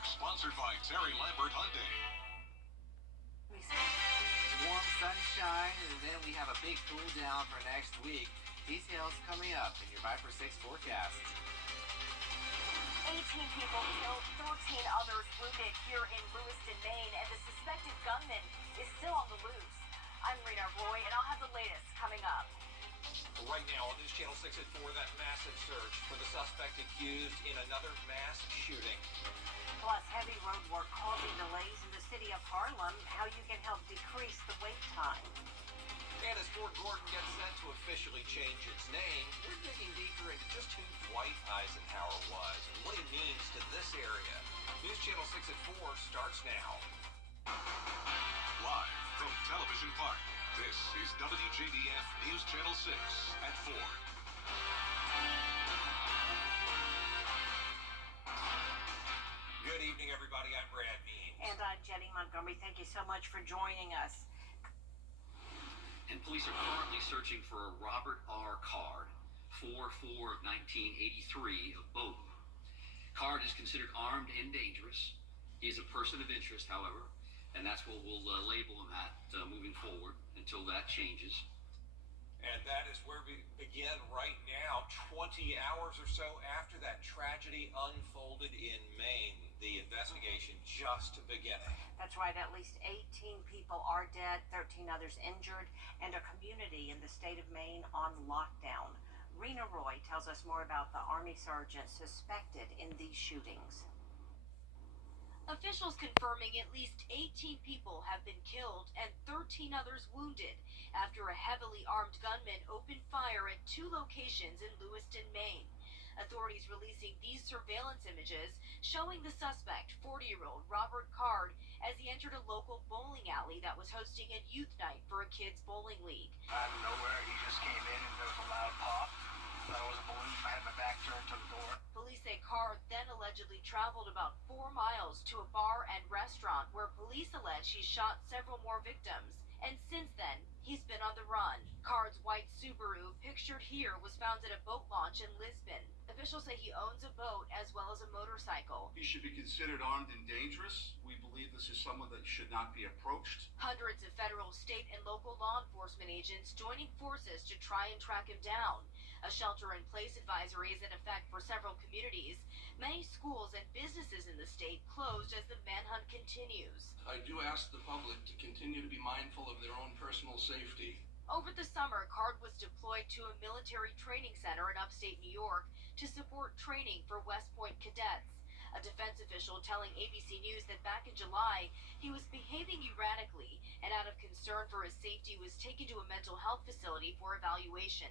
Park, sponsored by Terry Lambert Hyundai. Warm sunshine, and then we have a big cool down for next week. Details coming up in your 5 for 6 forecast. 18 people killed, 13 others wounded here in Lewiston, Maine, and the suspected gunman is still on the loose. I'm Rena Roy, and I'll have the latest coming up. Right now on News Channel 6 at 4, that massive search for the suspect accused in another mass shooting. Plus, heavy road work causing delays in the city of Harlem. How you can help decrease the wait time. And as Fort Gordon gets set to officially change its name, we're digging deeper into just who Dwight Eisenhower was and what he means to this area. News Channel 6 at 4 starts now. Live from Television Park, this is WJBF News Channel 6 at 4. Good evening, everybody. I'm Brad Means. And I'm Jenny Montgomery. Thank you so much for joining us. And police are currently searching for a Robert R. Card, 4/4 of 1983 of Bowdoin. Card is considered armed and dangerous. He is a person of interest, however, and that's what we'll label him at moving forward until that changes. And that is where we begin right now, 20 hours or so after that tragedy unfolded in Maine. The investigation just beginning. That's right. At least 18 people are dead, 13 others injured, and a community in the state of Maine on lockdown. Rena Roy tells us more about the Army sergeant suspected in these shootings. Officials confirming at least 18 people have been killed and 13 others wounded after a heavily armed gunman opened fire at 2 locations in Lewiston, Maine. Authorities releasing these surveillance images showing the suspect, 40-year-old Robert Card, as he entered a local bowling alley that was hosting a youth night for a kids' bowling league. Out of nowhere, he just came in and there was a loud pop. Thought it was a balloon. I had my back turned to the door. Police say Card then allegedly traveled about 4 miles to a bar and restaurant where police allege he shot several more victims. And since then, he's been on the run. Card's white Subaru, pictured here, was found at a boat launch in Lisbon. Officials say he owns a boat as well as a motorcycle. He should be considered armed and dangerous. We believe this is someone that should not be approached. Hundreds of federal, state, and local law enforcement agents joining forces to try and track him down. A shelter-in-place advisory is in effect for several communities. Many schools and businesses in the state closed as the manhunt continues. I do ask the public to continue to be mindful of their own personal safety. Over the summer, Card was deployed to a military training center in upstate New York to support training for West Point cadets. A defense official telling ABC News that back in July, he was behaving erratically and out of concern for his safety was taken to a mental health facility for evaluation.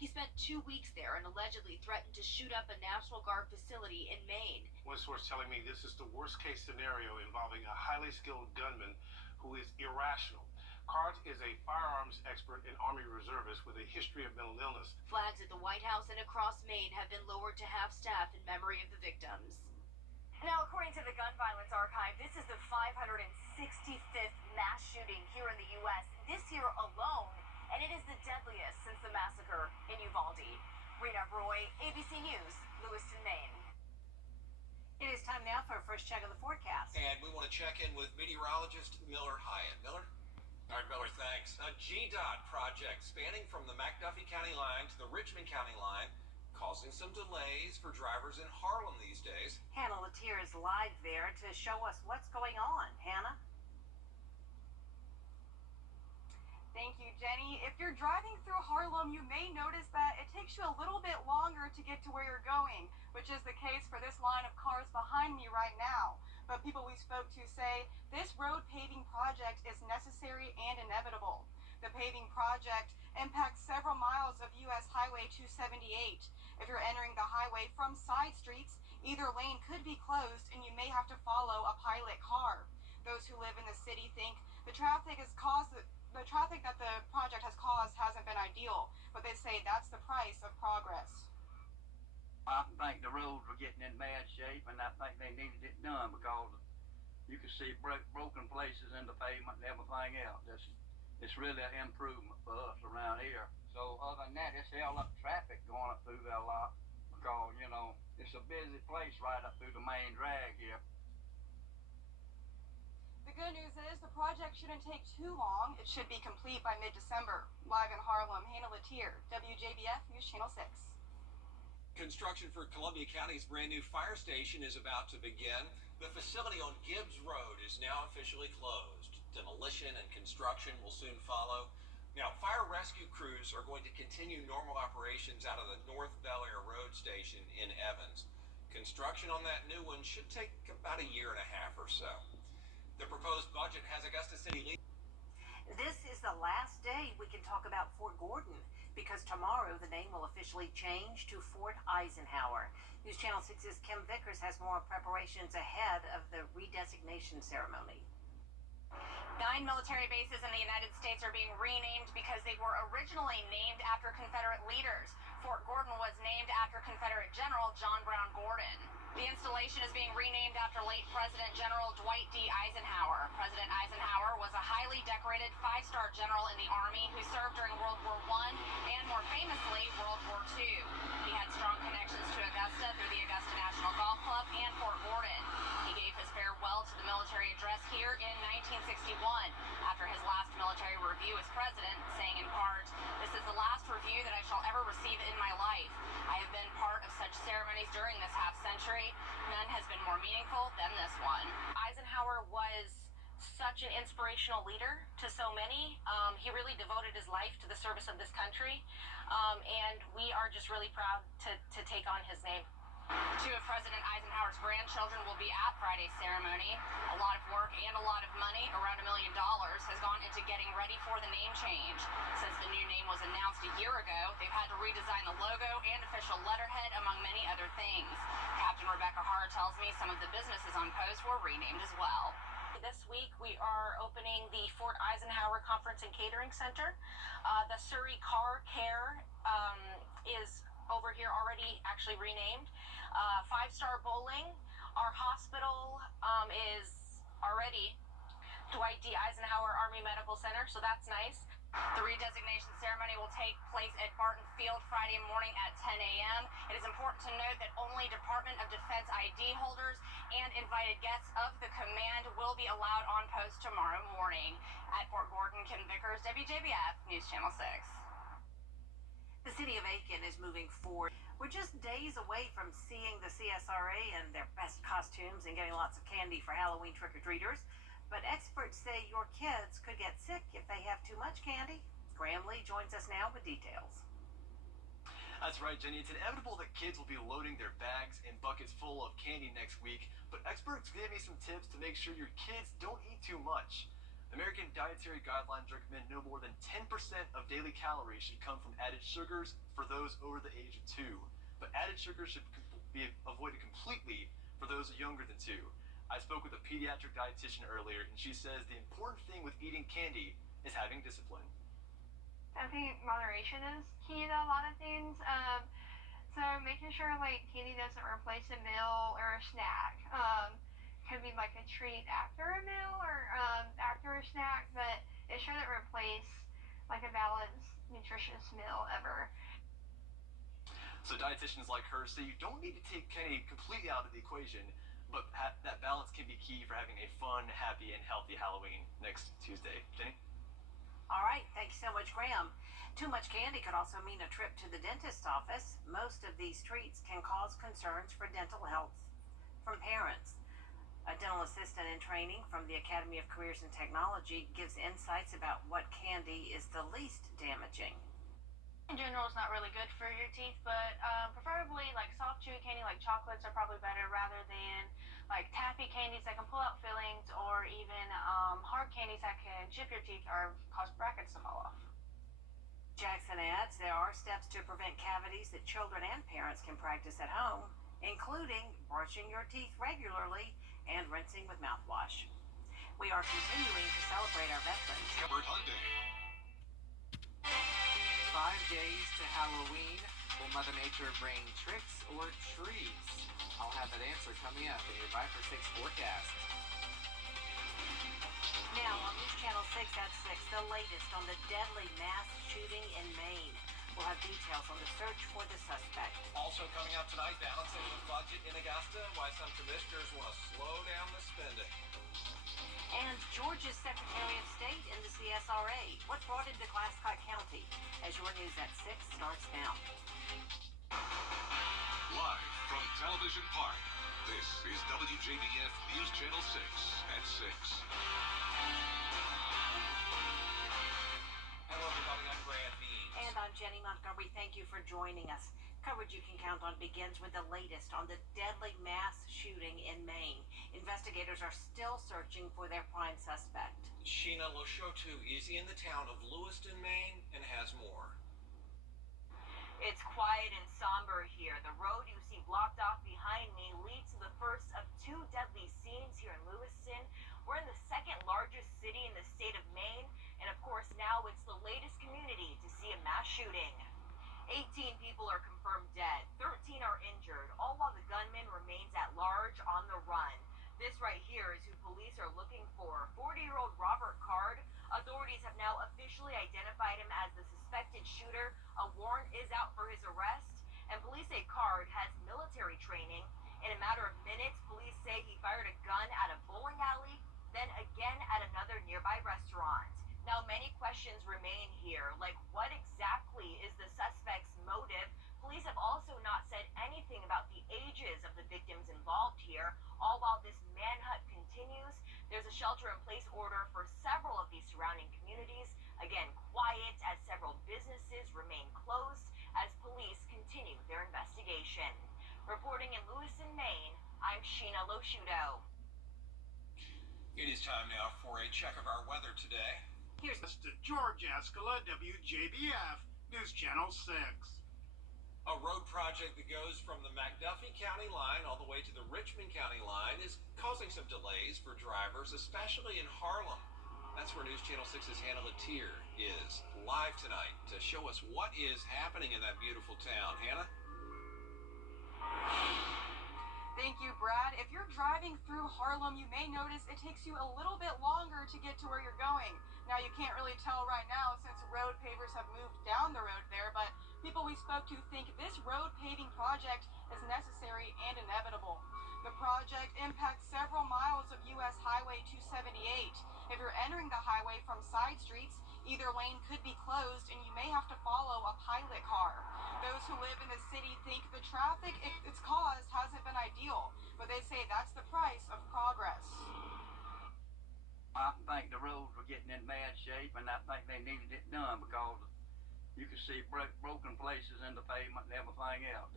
He spent 2 weeks there and allegedly threatened to shoot up a National Guard facility in Maine. One source telling me this is the worst case scenario involving a highly skilled gunman who is irrational. Card is a firearms expert and Army reservist with a history of mental illness. Flags at the White House and across Maine have been lowered to half-staff in memory of the victims. Now, according to the Gun Violence Archive, this is the 565th mass shooting here in the U.S. this year alone, and it is the deadliest since the massacre in Uvalde. Rena Roy, ABC News, Lewiston, Maine. It is time now for a first check of the forecast. And we want to check in with meteorologist Miller Hyatt. Miller? All right, Miller, thanks. A GDOT project spanning from the McDuffie County line to the Richmond County line, causing some delays for drivers in Harlem these days. Hannah Latier is live there to show us what's going on. Hannah? Thank you, Jenny. If you're driving through Harlem, you may notice that it takes you a little bit longer to get to where you're going, which is the case for this line of cars behind me right now. But people we spoke to say this road paving project is necessary and inevitable. The paving project impacts several miles of U.S. Highway 278. If you're entering the highway from side streets, either lane could be closed and you may have to follow a pilot car. Those who live in the city think the traffic that the project has caused hasn't been ideal, but they say that's the price of progress. I think the roads were getting in bad shape, and I think they needed it done because you can see broken places in the pavement and everything else. It's really an improvement for us around here. So other than that, it's held up traffic going up through there a lot because, it's a busy place right up through the main drag here. shouldn't take too long. It should be complete by mid-December. Live in Harlem, Hannah Latier, WJBF News Channel 6. Construction for Columbia County's brand new fire station is about to begin. The facility on Gibbs Road is now officially closed. Demolition and construction will soon follow. Now, fire rescue crews are going to continue normal operations out of the North Bel Air Road station in Evans. Construction on that new one should take about a year and a half or so. The proposed budget has Augusta City leaders. This is the last day we can talk about Fort Gordon, because tomorrow the name will officially change to Fort Eisenhower. News Channel 6's Kim Vickers has more preparations ahead of the redesignation ceremony. 9 military bases in the United States are being renamed because they were originally named after Confederate leaders. Fort Gordon was named after Confederate General John Brown Gordon. The installation is being renamed after late President General Dwight D. Eisenhower. President Eisenhower was a highly decorated 5-star general in the Army who served during World War I and, more famously, World War II. He had strong connections to Augusta through the Augusta National Golf Club and Fort Gordon. He gave his farewell to the military address here in 1961 after his last military review as president, saying in part, "This is the last review that I shall ever receive in my life. I have been part of such ceremonies during this half-century. None has been more meaningful than this one." Eisenhower was such an inspirational leader to so many. He really devoted his life to the service of this country, and we are just really proud to take on his name. 2 of President Eisenhower's grandchildren will be at Friday's ceremony. A lot of work and a lot of money, around $1 million, has gone into getting ready for the name change. Since the new name was announced a year ago, they've had to redesign the logo and official letterhead, among many other things. Captain Rebecca Harr tells me some of the businesses on post were renamed as well. This week, we are opening the Fort Eisenhower Conference and Catering Center. The Surrey Car Care is over here already actually renamed. 5-star bowling. Our hospital is already Dwight D. Eisenhower Army Medical Center, so that's nice. The redesignation ceremony will take place at Barton Field Friday morning at 10 a.m. It is important to note that only Department of Defense ID holders and invited guests of the command will be allowed on post tomorrow morning. At Fort Gordon, Kim Vickers, WJBF News Channel 6. The city of Aiken is moving forward. We're just days away from seeing the CSRA in their best costumes and getting lots of candy for Halloween trick-or-treaters. But experts say your kids could get sick if they have too much candy. Graham Lee joins us now with details. That's right, Jenny. It's inevitable that kids will be loading their bags and buckets full of candy next week, but experts gave me some tips to make sure your kids don't eat too much. American dietary guidelines recommend no more than 10% of daily calories should come from added sugars for those over the age of 2. But added sugars should be avoided completely for those younger than 2. I spoke with a pediatric dietitian earlier, and she says the important thing with eating candy is having discipline. I think moderation is key to a lot of things. So making sure like candy doesn't replace a meal or a snack. Can be like a treat after a meal or after a snack, but it shouldn't replace like a balanced, nutritious meal ever. So dietitians like her say you don't need to take candy completely out of the equation, but that balance can be key for having a fun, happy, and healthy Halloween next Tuesday. Jenny? All right, thanks so much, Graham. Too much candy could also mean a trip to the dentist's office. Most of these treats can cause concerns for dental health from parents. A dental assistant in training from the Academy of Careers and Technology gives insights about what candy is the least damaging. In general, it's not really good for your teeth, but preferably like soft chewy candy like chocolates are probably better rather than like taffy candies that can pull out fillings, or even hard candies that can chip your teeth or cause brackets to fall off. Jackson adds there are steps to prevent cavities that children and parents can practice at home, including brushing your teeth regularly and rinsing with mouthwash. We are continuing to celebrate our veterans. Covered Hyundai. 5 days to Halloween. Will Mother Nature bring tricks or treats? I'll have that answer coming up in your Viper 6 forecast. Now on News Channel 6 at 6, the latest on the deadly mass shooting in Maine. We'll have details on the search for the suspect. Also coming up tonight, balancing the budget in Augusta, why some commissioners want to slow down the spending. And Georgia Georgia's Secretary of State into CSRA. What brought him to Glasscock County? As your news at 6 starts now. Live from Television Park, this is WJBF News Channel 6 at 6. Hello, everybody. I'm Grant Means. And I'm Jenny Montgomery. Thank you for joining us. Coverage you can count on begins with the latest on the deadly mass shooting in Maine. Investigators are still searching for their prime suspect. Sheena Loshotu is in the town of Lewiston, Maine, and has more. It's quiet and somber here. The road you see blocked off behind me leads to the first of two deadly scenes here in Lewiston. We're in the second largest city in the state of Maine, and of course now it's the latest community to see a mass shooting. 18 people are confirmed dead, 13 are injured, all while the gunman remains at large on the run. This right here is who police are looking for. 40-year-old Robert Card. Authorities have now officially identified him as the suspected shooter. A warrant is out for his arrest, and police say Card has military training. In a matter of minutes, police say he fired a gun at a bowling alley, then again at another nearby restaurant. Now, many questions remain here, like what exactly is the suspect's motive? Police have also not said anything about the ages of the victims involved here. All while this manhunt continues, there's a shelter-in-place order for several of these surrounding communities. Again, quiet as several businesses remain closed as police continue their investigation. Reporting in Lewiston, Maine, I'm Sheena Loshuto. It is time now for a check of our weather today. Here's George Escala, WJBF, News Channel 6. A road project that goes from the McDuffie County line all the way to the Richmond County line is causing some delays for drivers, especially in Harlem. That's where News Channel 6's Hannah Latier is live tonight to show us what is happening in that beautiful town. Hannah? Thank you, Brad. If you're driving through Harlem, you may notice it takes you a little bit longer to get to where you're going. Now, you can't really tell right now since road pavers have moved down the road there, but people we spoke to think this road paving project is necessary and inevitable. The project impacts several miles of U.S. Highway 278. If you're entering the highway from side streets, either lane could be closed and you may have to follow a pilot car. Those who live in the city think the traffic it's caused hasn't been ideal, but they say that's the price of progress. I think the roads were getting in bad shape, and I think they needed it done because you can see broken places in the pavement and everything else.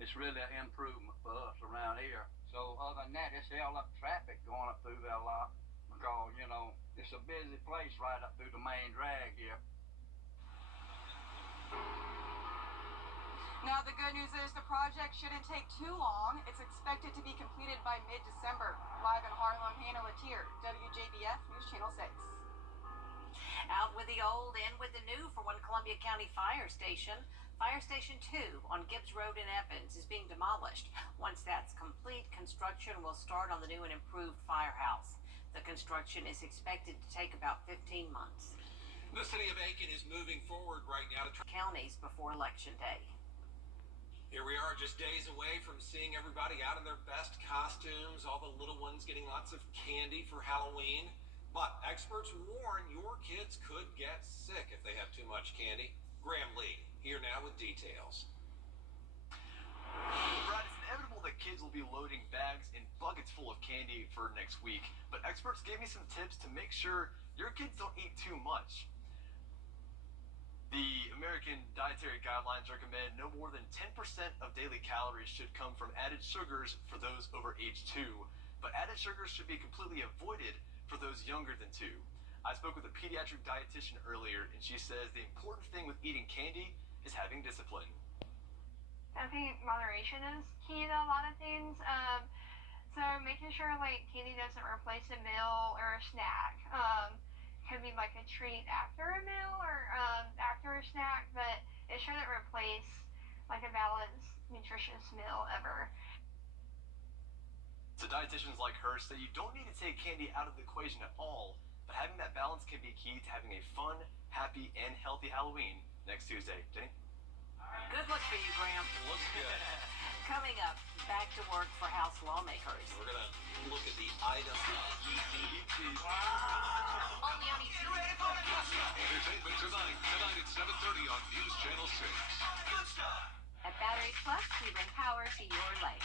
It's really an improvement for us around here. So other than that, it's held up traffic going up through there a lot because, you know, it's a busy place right up through the main drag here. Now, the good news is the project shouldn't take too long. It's expected to be completed by mid-December. Live in Harlem, Hannah Latier, WJBF News Channel 6. out with the old, in with the new for one Columbia County fire station. Fire Station 2 on Gibbs Road in Evans is being demolished. Once that's complete, construction will start on the new and improved firehouse. The construction is expected to take about 15 months. The city of Aiken is moving forward right now to counties before Election Day. Here we are, just days away from seeing everybody out in their best costumes, all the little ones getting lots of candy for Halloween. But experts warn your kids could get sick if they have too much candy. Graham Lee, here now with details. Brad, it's inevitable that kids will be loading bags and buckets full of candy for next week, but experts gave me some tips to make sure your kids don't eat too much. The American Dietary Guidelines recommend no more than 10% of daily calories should come from added sugars for those over age 2, but added sugars should be completely avoided for those younger than 2. I spoke with a pediatric dietitian earlier, and she says the important thing with eating candy is having discipline. I think moderation is key to a lot of things. So making sure like candy doesn't replace a meal or a snack. Could be like a treat after a meal or after a snack, but it shouldn't replace like a balanced, nutritious meal ever. So dietitians like her say you don't need to take candy out of the equation at all, but having that balance can be key to having a fun, happy, and healthy Halloween next Tuesday. Jenny? Good luck for you, Graham. Looks good. Coming up, back to work for House lawmakers. We're going to look at the items that you need to County Zoo. Entertainment tonight at 7:30 on News Channel 6. At Batteries Plus, we bring power to your life.